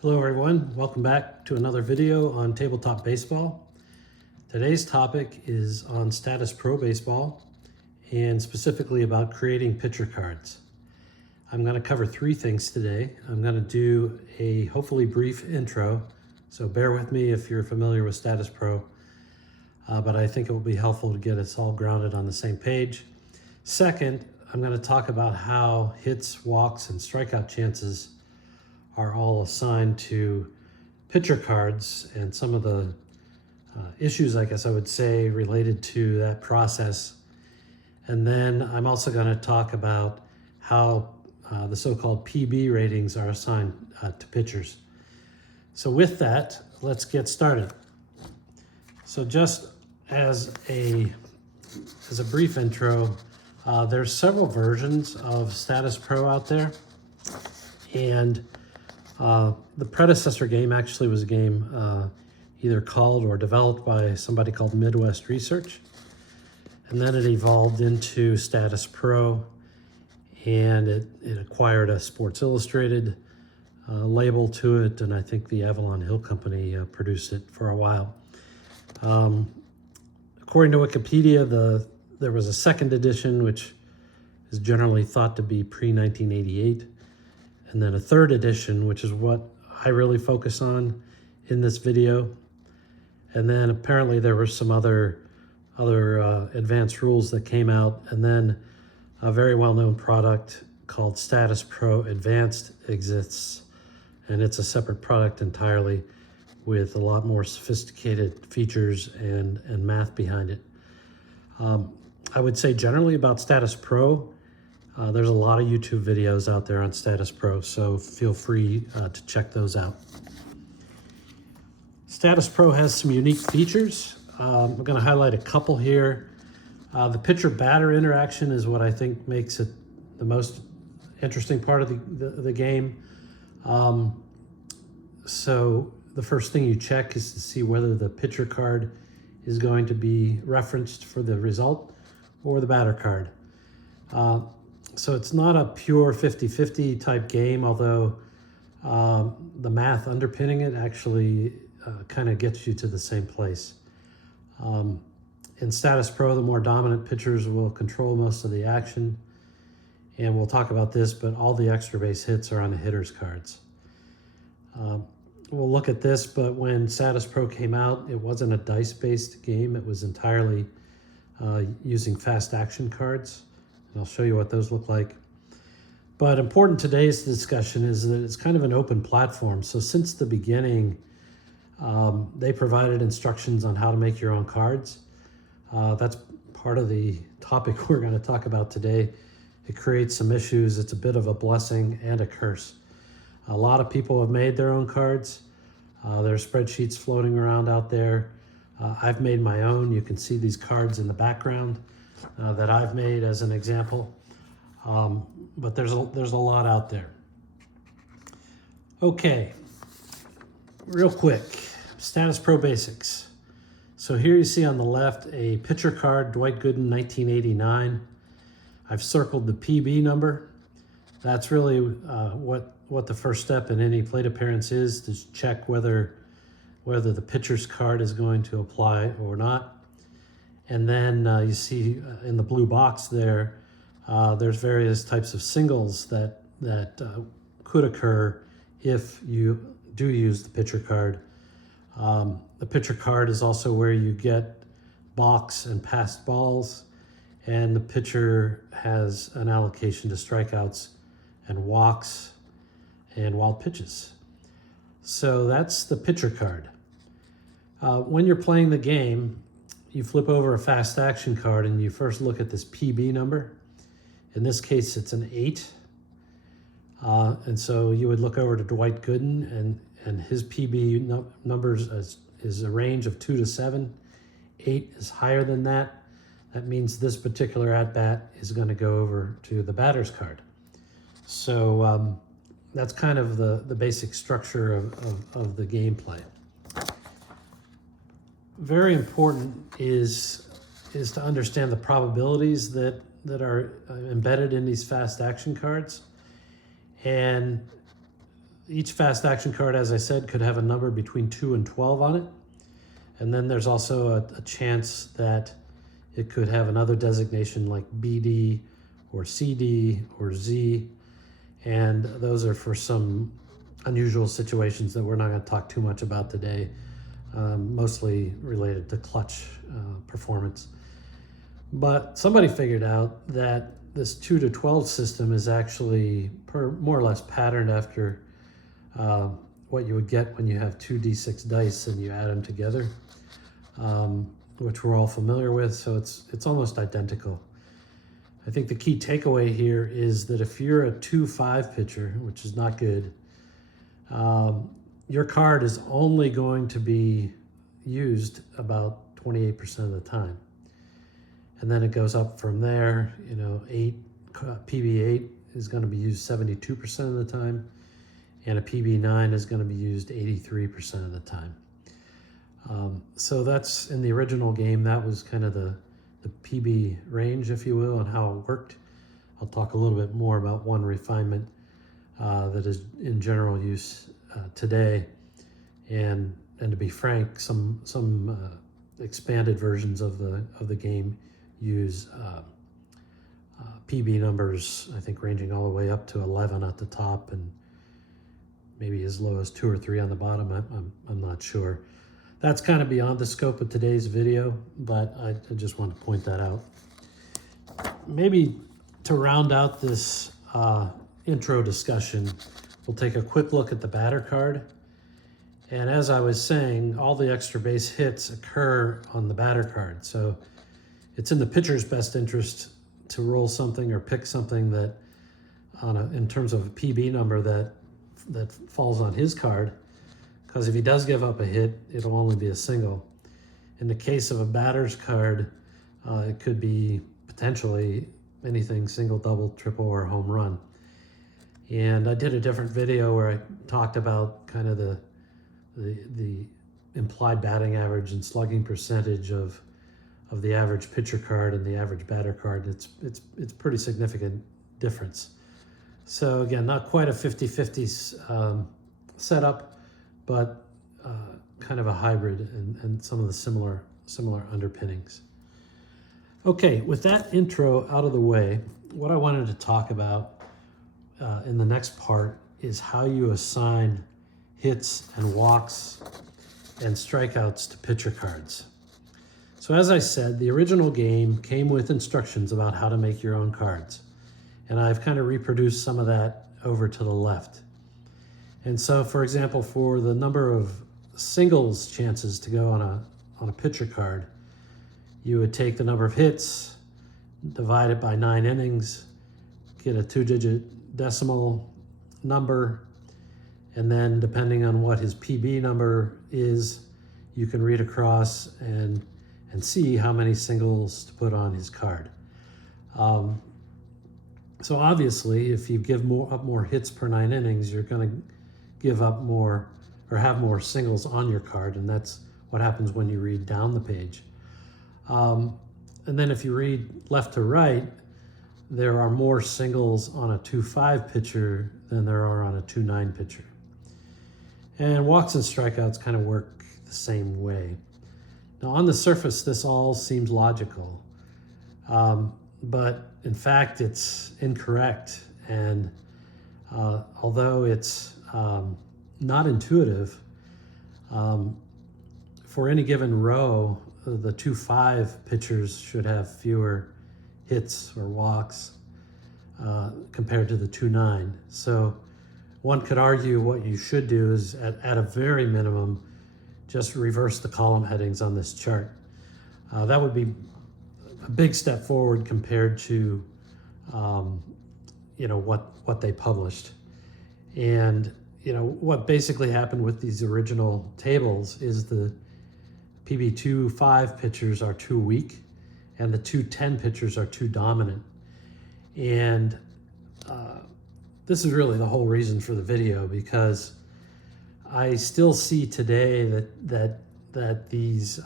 Hello everyone, welcome back to another video on tabletop baseball. Today's topic is on Statis Pro Baseball and specifically about creating pitcher cards. I'm going to cover three things today. I'm going to do a hopefully brief intro, so bear with me if you're familiar with Statis Pro, but I think it will be helpful to get us all grounded on the same page. Second, I'm going to talk about how hits, walks, and strikeout chances are all assigned to pitcher cards and some of the issues, I guess I would say, related to that process. And then I'm also going to talk about how the so-called PB ratings are assigned to pitchers. So with that, let's get started. So just as a brief intro, there's several versions of Statis Pro out there, and the predecessor game actually was a game either called or developed by somebody called Midwest Research. And then it evolved into Statis Pro, and it acquired a Sports Illustrated label to it, and I think the Avalon Hill Company produced it for a while. According to Wikipedia, there was a second edition, which is generally thought to be pre-1988. And then a third edition, which is what I really focus on in this video. And then apparently there were some other advanced rules that came out. And then a very well-known product called Statis Pro Advanced exists. And it's a separate product entirely with a lot more sophisticated features and math behind it. I would say generally about Statis Pro, there's a lot of YouTube videos out there on Statis Pro, so feel free to check those out. Statis Pro has some unique features. I'm going to highlight a couple here. The pitcher-batter interaction is what I think makes it the most interesting part of the game. So the first thing you check is to see whether the pitcher card is going to be referenced for the result or the batter card. So it's not a pure 50-50 type game, although the math underpinning it actually kind of gets you to the same place. In Statis Pro, the more dominant pitchers will control most of the action, and we'll talk about this, but all the extra base hits are on the hitters' cards. We'll look at this, but when Statis Pro came out, it wasn't a dice-based game. It was entirely using fast action cards. And I'll show you what those look like. But important today's discussion is that it's kind of an open platform. So since the beginning, they provided instructions on how to make your own cards. That's part of the topic we're going to talk about today. It creates some issues. It's a bit of a blessing and a curse. A lot of people have made their own cards. There are spreadsheets floating around out there. I've made my own. You can see these cards in the background that I've made as an example. But there's a lot out there. Okay, real quick, Statis Pro Basics. So here you see on the left a pitcher card, Dwight Gooden, 1989. I've circled the PB number. That's really what the first step in any plate appearance is, to check whether the pitcher's card is going to apply or not. And then you see in the blue box there, there's various types of singles that could occur if you do use the pitcher card. The pitcher card is also where you get balks and passed balls, and the pitcher has an allocation to strikeouts and walks and wild pitches. So that's the pitcher card. When you're playing the game, you flip over a fast action card and you first look at this PB number. In this case, it's an 8. And so you would look over to Dwight Gooden, and his PB numbers is a range of 2 to 7. 8 is higher than that. That means this particular at-bat is going to go over to the batter's card. So that's kind of the basic structure of the gameplay. Very important is to understand the probabilities that are embedded in these fast action cards. And Each fast action card, as I said, could have a number between 2 and 12 on it. And then there's also a chance that it could have another designation like BD or CD or Z. And those are for some unusual situations that we're not going to talk too much about today, mostly related to clutch performance. But somebody figured out that this 2 to 12 system is actually more or less patterned after what you would get when you have 2d6 dice and you add them together, which we're all familiar with, so it's almost identical. I think the key takeaway here is that if you're a 2-5 pitcher, which is not good, your card is only going to be used about 28% of the time. And then it goes up from there. You know, PB8 is going to be used 72% of the time, and a PB9 is going to be used 83% of the time. So that's, in the original game, that was kind of the PB range, if you will, and how it worked. I'll talk a little bit more about one refinement that is in general use today, and to be frank, some expanded versions of the game use PB numbers, I think ranging all the way up to 11 at the top and maybe as low as 2 or 3 on the bottom. I'm not sure. That's kind of beyond the scope of today's video, but I just want to point that out. Maybe to round out this intro discussion, we'll take a quick look at the batter card. And as I was saying, all the extra base hits occur on the batter card. So it's in the pitcher's best interest to roll something or pick something that, in terms of a PB number, that falls on his card, because if he does give up a hit, it'll only be a single. In the case of a batter's card, it could be potentially anything: single, double, triple, or home run. And I did a different video where I talked about kind of the implied batting average and slugging percentage of the average pitcher card and the average batter card. It's pretty significant difference. So again, not quite a 50-50 setup, but kind of a hybrid and some of the similar underpinnings. Okay, with that intro out of the way, what I wanted to talk about in the next part is how you assign hits and walks and strikeouts to pitcher cards. So as I said, the original game came with instructions about how to make your own cards. And I've kind of reproduced some of that over to the left. And so, for example, for the number of singles chances to go on a pitcher card, you would take the number of hits, divide it by 9 innings, get a 2-digit decimal number, and then depending on what his PB number is, you can read across and see how many singles to put on his card. So obviously, if you give up more hits per 9 innings, you're going to give up more or have more singles on your card, and that's what happens when you read down the page. And then if you read left to right, there are more singles on a 2-5 pitcher than there are on a 2-9 pitcher. And walks and strikeouts kind of work the same way. Now, on the surface, this all seems logical, but in fact, it's incorrect. And although it's not intuitive, for any given row, the 2-5 pitchers should have fewer hits or walks compared to the 2-9. So one could argue what you should do is, at a very minimum, just reverse the column headings on this chart. That would be a big step forward compared to what they published. And what basically happened with these original tables is the PB2-5 pitchers are too weak and the 2-10 pitchers are too dominant. And this is really the whole reason for the video, because I still see today that these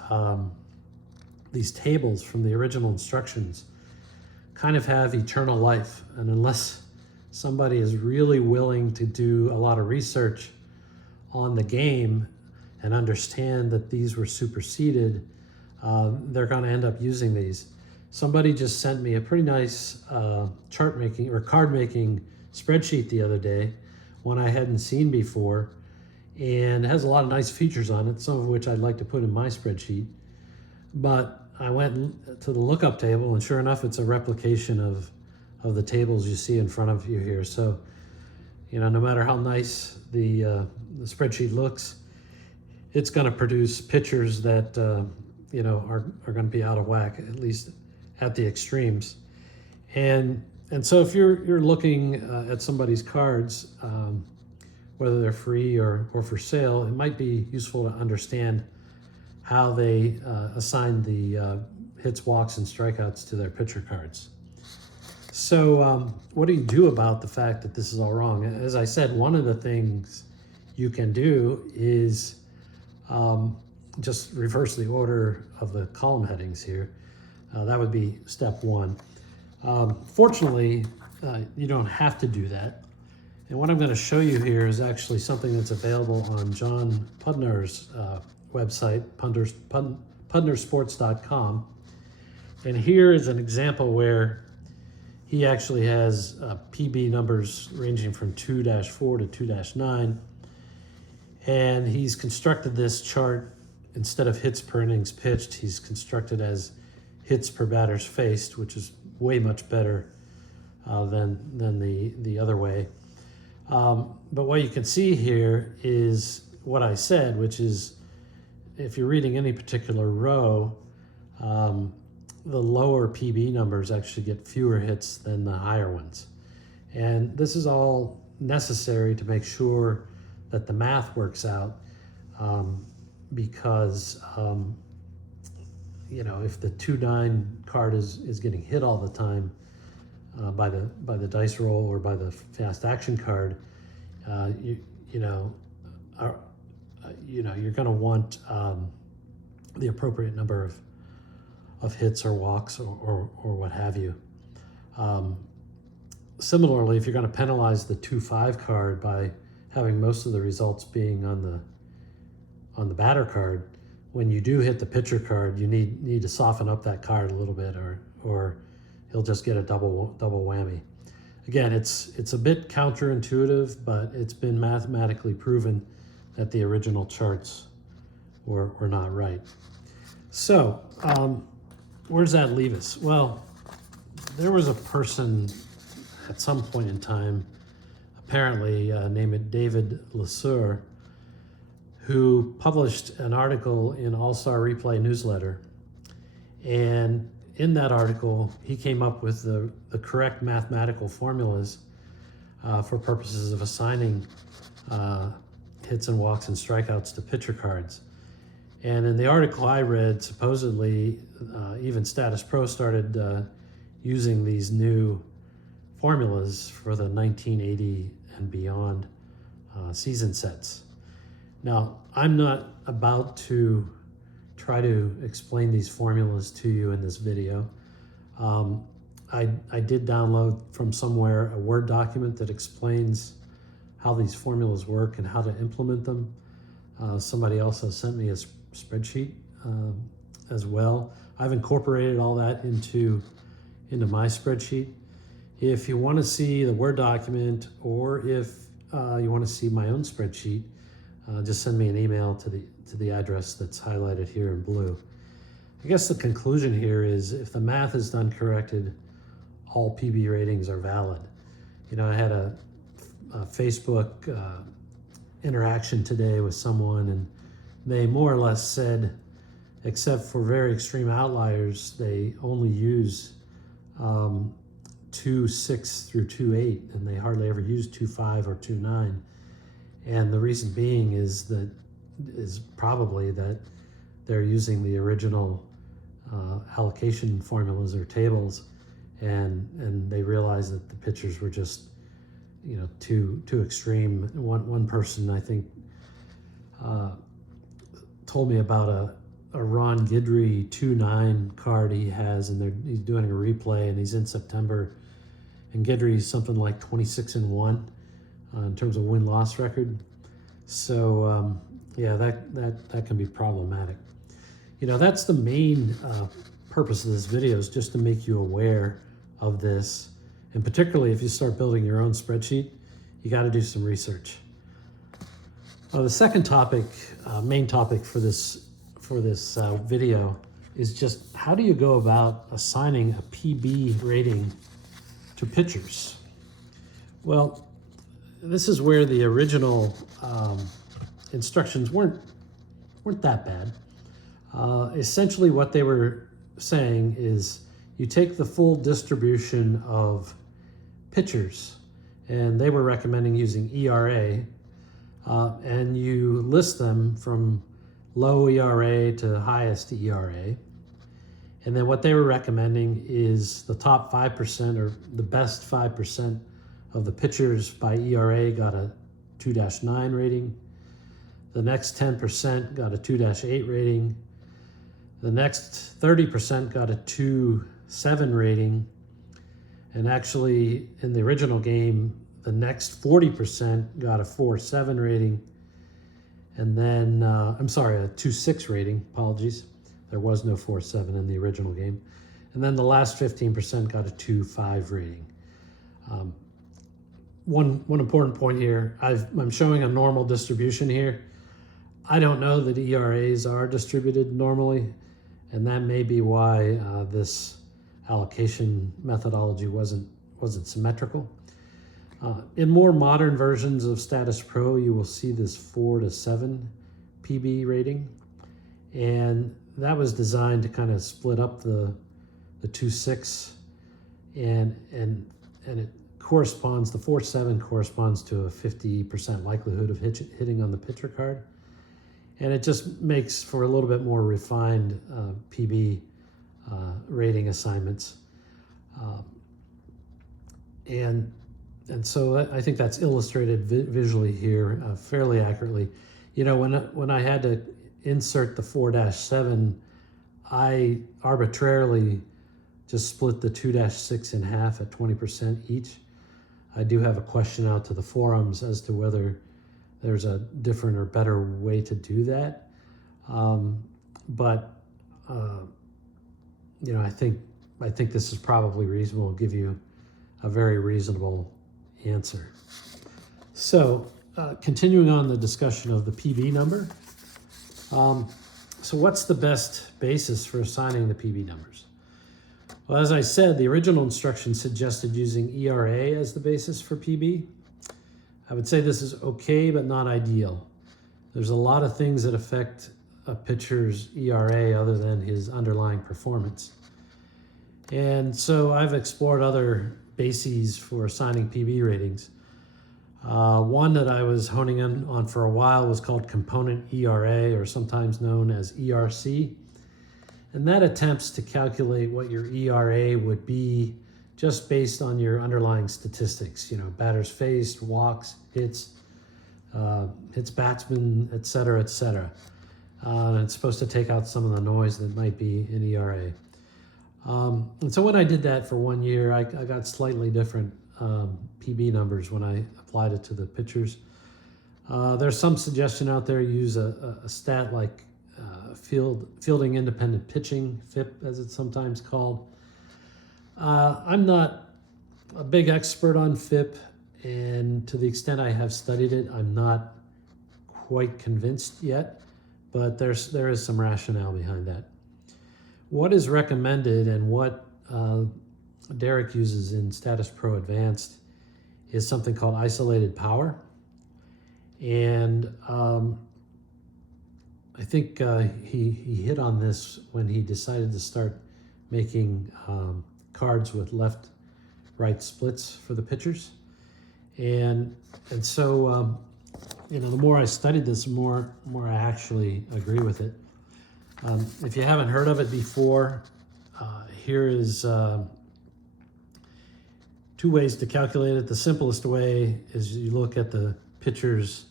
tables from the original instructions kind of have eternal life, and unless somebody is really willing to do a lot of research on the game and understand that these were superseded, they're going to end up using these. Somebody just sent me a pretty nice chart making or card making spreadsheet the other day, one I hadn't seen before, and it has a lot of nice features on it, some of which I'd like to put in my spreadsheet. But I went to the lookup table, and sure enough, it's a replication of the tables you see in front of you here. So, you know, no matter how nice the spreadsheet looks, it's going to produce pictures that you know, are going to be out of whack, at least at the extremes. And so if you're looking at somebody's cards, whether they're free or for sale, it might be useful to understand how they assign the hits, walks, and strikeouts to their pitcher cards. So what do you do about the fact that this is all wrong? As I said, one of the things you can do is just reverse the order of the column headings here. That would be step one. Fortunately, you don't have to do that. And what I'm going to show you here is actually something that's available on John Pudner's website, pudnersports.com. And here is an example where he actually has PB numbers ranging from 2-4 to 2-9. And he's constructed this chart, instead of hits per innings pitched, he's constructed as hits per batters faced, which is way much better than the other way. But what you can see here is what I said, which is if you're reading any particular row, the lower PB numbers actually get fewer hits than the higher ones. And this is all necessary to make sure that the math works out, because you know, if the 2-9 card is getting hit all the time by the dice roll or by the fast action card, you're going to want the appropriate number of hits or walks or what have you. Similarly, if you're going to penalize the 2-5 card by having most of the results being on the batter card, when you do hit the pitcher card, you need to soften up that card a little bit, or he'll just get a double whammy. Again, it's a bit counterintuitive, but it's been mathematically proven that the original charts were not right. So where does that leave us? Well, there was a person at some point in time, apparently named David Lesueur, who published an article in All-Star Replay newsletter. And in that article, he came up with the correct mathematical formulas for purposes of assigning hits and walks and strikeouts to pitcher cards. And in the article I read, supposedly even Statis Pro started using these new formulas for the 1980 and beyond season sets. Now, I'm not about to try to explain these formulas to you in this video. I did download from somewhere a Word document that explains how these formulas work and how to implement them. Somebody also sent me a spreadsheet as well. I've incorporated all that into my spreadsheet. If you want to see the Word document, or if you want to see my own spreadsheet, just send me an email to the address that's highlighted here in blue. I guess the conclusion here is, if the math is done corrected, all PB ratings are valid. You know, I had a Facebook interaction today with someone, and they more or less said, except for very extreme outliers, they only use 2-6 through 2-8, and they hardly ever use 2-5 or 2-9. And the reason being is probably that they're using the original allocation formulas or tables, and they realized that the pitchers were just, you know, too extreme. One person, I think, told me about a Ron Guidry 2-9 card he has, and he's doing a replay, and he's in September, and Guidry's something like 26-1 in terms of win-loss record. So yeah, that can be problematic. You know, that's the main purpose of this video, is just to make you aware of this. And particularly if you start building your own spreadsheet, you got to do some research. The second topic, main topic for this video, is just how do you go about assigning a PB rating to pitchers? Well, this is where the original instructions weren't that bad. Essentially what they were saying is you take the full distribution of pitchers, and they were recommending using ERA, and you list them from low ERA to highest ERA. And then what they were recommending is the top 5% or the best 5% of the pitchers by ERA got a 2-9 rating. The next 10% got a 2-8 rating. The next 30% got a 2-7 rating. And actually, in the original game, the next 40% got a 4-7 rating. And then, I'm sorry, a 2-6 rating, apologies. There was no 4-7 in the original game. And then the last 15% got a 2-5 rating. One important point here, I'm showing a normal distribution here. I don't know that ERAs are distributed normally, and that may be why this allocation methodology wasn't symmetrical. In more modern versions of Statis Pro, you will see this 4-7 PB rating, and that was designed to kind of split up the 2-6, and it corresponds, the 4-7 corresponds to a 50% likelihood of hitting on the pitcher card. And it just makes for a little bit more refined PB rating assignments. And so I think that's illustrated visually here fairly accurately. You know, when I had to insert the 4-7, I arbitrarily just split the 2-6 in half at 20% each. I do have a question out to the forums as to whether there's a different or better way to do that. You know, I think this is probably reasonable. I'll give you a very reasonable answer. So continuing on the discussion of the PB number. So what's the best basis for assigning the PB numbers? Well, as I said, the original instruction suggested using ERA as the basis for PB. I would say this is okay, but not ideal. There's a lot of things that affect a pitcher's ERA other than his underlying performance. And so I've explored other bases for assigning PB ratings. One that I was honing in on for a while was called component ERA, or sometimes known as ERC. And that attempts to calculate what your ERA would be just based on your underlying statistics, you know, batters faced, walks, hits, batsmen, et cetera, et cetera. And it's supposed to take out some of the noise that might be in ERA. And so when I did that for 1 year, I got slightly different PB numbers when I applied it to the pitchers. There's some suggestion out there, use a stat like fielding independent pitching, FIP as it's sometimes called. I'm not a big expert on FIP, and to the extent I have studied it, I'm not quite convinced yet, but there is some rationale behind that. What is recommended and what Derek uses in Statis Pro Advanced is something called isolated power. And I think he hit on this when he decided to start making cards with left-right splits for the pitchers. And so, you know, the more I studied this, the more I actually agree with it. If you haven't heard of it before, here is 2 ways to calculate it. The simplest way is you look at the pitcher's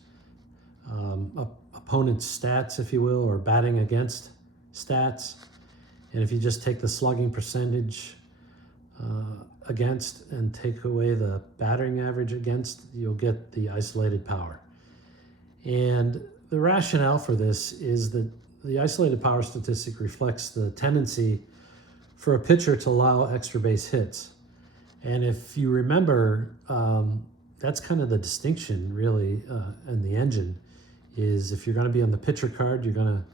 opponent's stats, if you will, or batting against stats. And if you just take the slugging percentage against and take away the batting average against, you'll get the isolated power. And the rationale for this is that the isolated power statistic reflects the tendency for a pitcher to allow extra base hits. And if you remember, that's kind of the distinction really in the engine, is if you're going to be on the pitcher card, you're going to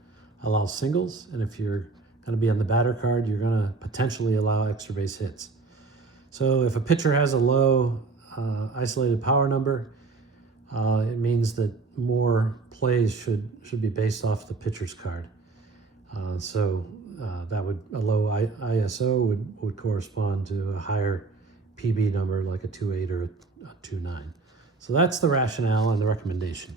allow singles. And if you're going to be on the batter card, you're going to potentially allow extra base hits. So if a pitcher has a low isolated power number, it means that more plays should be based off the pitcher's card. That would, a low ISO would correspond to a higher PB number like a 2.8 or a 2.9. So that's the rationale and the recommendation.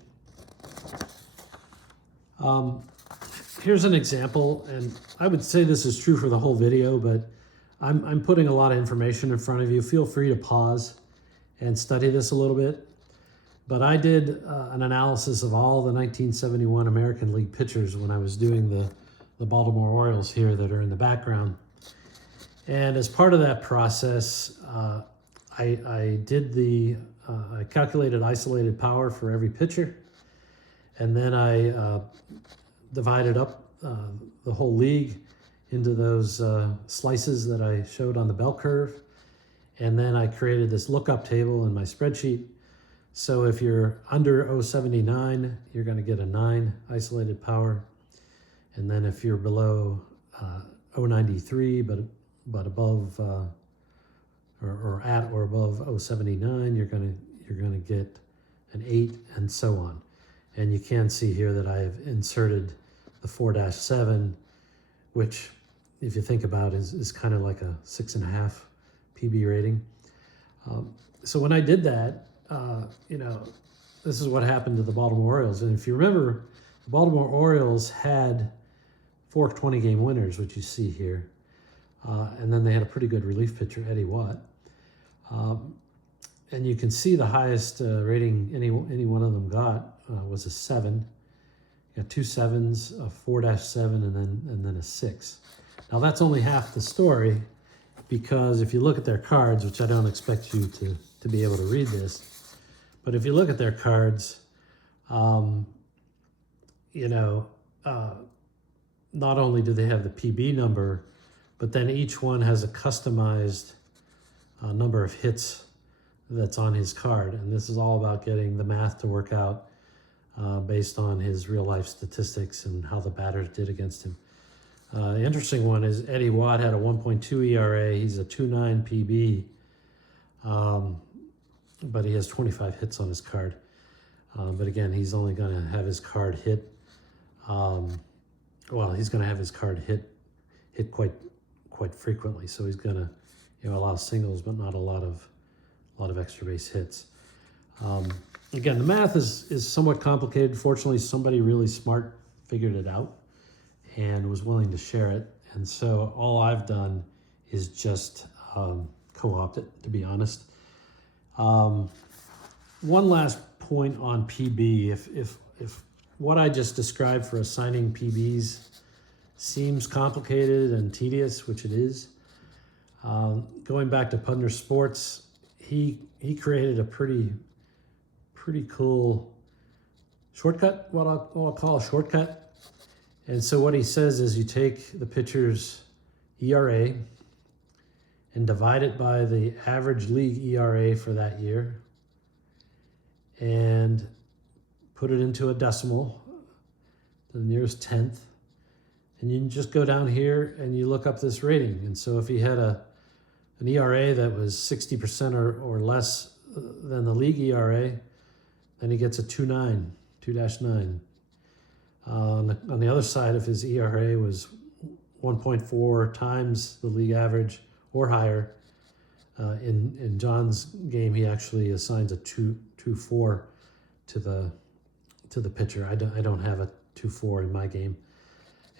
Here's an example, and I would say this is true for the whole video, but I'm putting a lot of information in front of you. Feel free to pause and study this a little bit. But I did an analysis of all the 1971 American League pitchers when I was doing the Baltimore Orioles here that are in the background. And as part of that process, I calculated isolated power for every pitcher. And then I divided up the whole league into those slices that I showed on the bell curve. And then I created this lookup table in my spreadsheet. So if you're under 079, you're going to get a 9 isolated power. And then if you're below 093, but above or at or above 079, you're going to get an 8, and so on. And you can see here that I have inserted the 4-7, which, if you think about it, is kind of like a 6.5 PB rating. So when I did that, this is what happened to the Baltimore Orioles. And if you remember, the Baltimore Orioles had 4 20-game winners, which you see here. And then they had a pretty good relief pitcher, Eddie Watt. And you can see the highest rating any one of them got was a 7. You got 2 7s, a 4-7, and then a 6. Now that's only half the story, because if you look at their cards, which I don't expect you to be able to read this, but if you look at their cards, not only do they have the PB number, but then each one has a customized number of hits that's on his card. And this is all about getting the math to work out based on his real life statistics and how the batters did against him. The interesting one is Eddie Watt had a 1.2 ERA. He's a 2.9 PB, but he has 25 hits on his card. But again, he's only going to have his card hit. He's going to have his card hit quite frequently. So he's going to allow singles, but not a lot of extra base hits. Again, the math is somewhat complicated. Fortunately, somebody really smart figured it out and was willing to share it. And so all I've done is just co-opt it, to be honest. One last point on PB. If what I just described for assigning PBs seems complicated and tedious, which it is, going back to Pudner Sports, he created a pretty cool shortcut, what I'll call a shortcut. And so what he says is you take the pitcher's ERA and divide it by the average league ERA for that year and put it into a decimal, the nearest tenth. And you just go down here and you look up this rating. And so if he had an ERA that was 60% or less than the league ERA, then he gets a 2.9. On the other side, if his ERA was 1.4 times the league average or higher, in John's game, he actually assigns a 2.4 to the pitcher. I don't have a 2.4 in my game,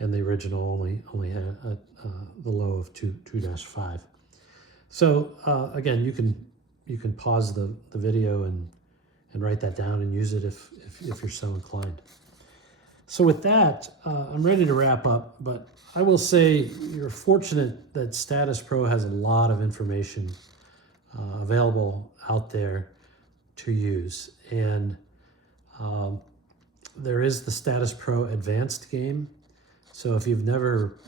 and the original only had the low of 2-5. So again, you can pause the video and write that down and use it if you're so inclined. So with that, I'm ready to wrap up, but I will say you're fortunate that Statis Pro has a lot of information available out there to use. And there is the Statis Pro Advanced game. So if you've never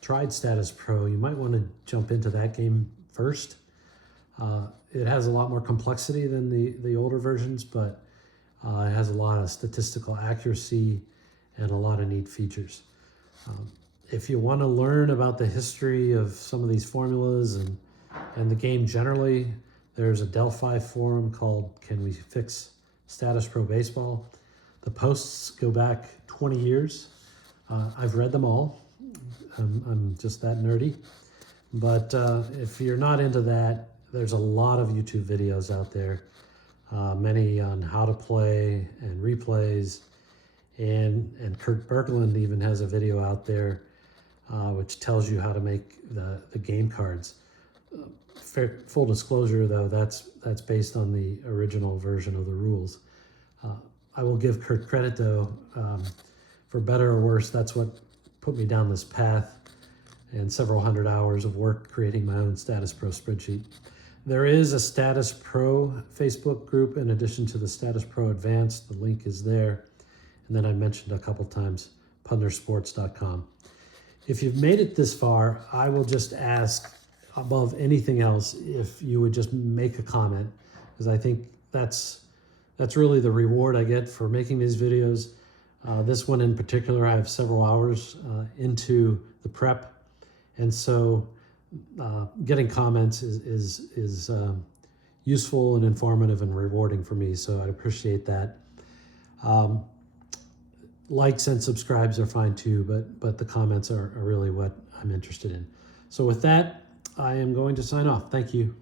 tried Statis Pro, you might want to jump into that game first. It has a lot more complexity than the older versions, but it has a lot of statistical accuracy and a lot of neat features. If you want to learn about the history of some of these formulas and the game generally, there's a Delphi forum called Can We Fix Statis Pro Baseball? The posts go back 20 years. I've read them all. I'm just that nerdy. But if you're not into that, there's a lot of YouTube videos out there, many on how to play and replays. And Kurt Berglund even has a video out there which tells you how to make the game cards. Full disclosure, though, that's based on the original version of the rules. I will give Kurt credit, though, for better or worse, that's what put me down this path and several hundred hours of work creating my own Statis Pro spreadsheet. There is a Statis Pro Facebook group in addition to the Statis Pro Advanced. The link is there. And then I mentioned a couple times pundersports.com. If you've made it this far, I will just ask above anything else if you would just make a comment, because I think that's really the reward I get for making these videos. This one in particular, I have several hours into the prep, and so getting comments is useful and informative and rewarding for me, so I appreciate that. Likes and subscribes are fine too, but the comments are really what I'm interested in. So with that, I am going to sign off. Thank you.